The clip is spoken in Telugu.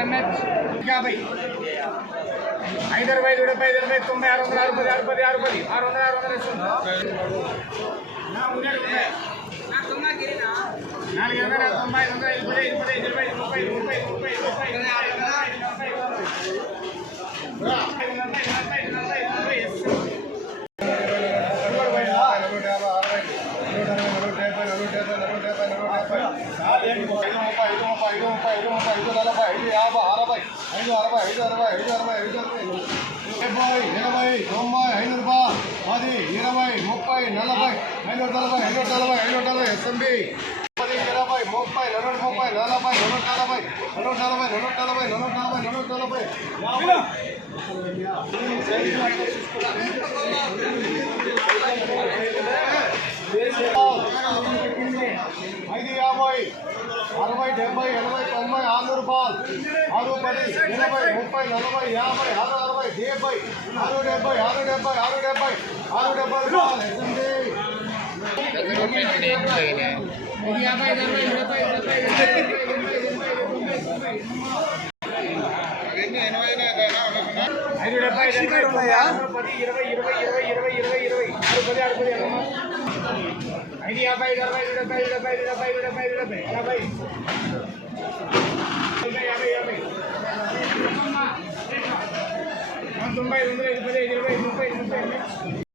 ఎంహెచ్ యాభై ఐదు అరవై ఐదు డెబ్బై ఐదు ఎనభై తొంభై ఆరు వందల ఆరు పది ఆరు పది ఆరు పది ఆరు వందల ఆరు వందల ఇస్తుంది నాలుగు ఎనభై నాలుగు తొంభై ఐదు వందల ఇరవై ఐదు పది ఇరవై ఐదు ముప్పై ఐదు ముప్పై ఐదు ముప్పై ఐదు ముప్పై ఐదు నలభై యాభై అరవై ఐదు అరవై ఐదు అరవై ఐదు అరవై ఐదు అరవై డెబ్బై ఎనభై తొంభై ఐదు రూపాయలు పది ఇరవై ముప్పై నలభై ఐదు నలభై ఐదు నలభై ఐదు నలభై ఎస్ఎంబి. పది ఇరవై ముప్పై నూట ముప్పై నలభై నూట నలభై నూట నలభై నూట నలభై నూట నలభై నూట నలభై. ఐదు యాభై అరవై డెబ్బై ఎనభై తొంభై ఆరు పది ఎనభై ముప్పై నలభై యాభై ఆరు అరవై డెబ్బై ఆరు డెబ్బై ఆరు డెబ్బై ఆరు డెబ్బై ఆరు డెబ్బై రూపాయలు ఐదు డెబ్బై. ఐదు డెబ్బై పది ఇరవై ఇరవై ఇరవై ఇరవై ఇరవై ఇరవై ఆరు పది ఆరు పది ఐదు యాభై ఐదు అరవై ఐదు డెబ్బై ఐదు డెబ్బై ఐదు డెబ్బై ఐదు డెబ్బై ఐదు డెబ్బై యాభై. తొంభై రెండు వందల ఐదు ఇరవై ముప్పై ముప్పై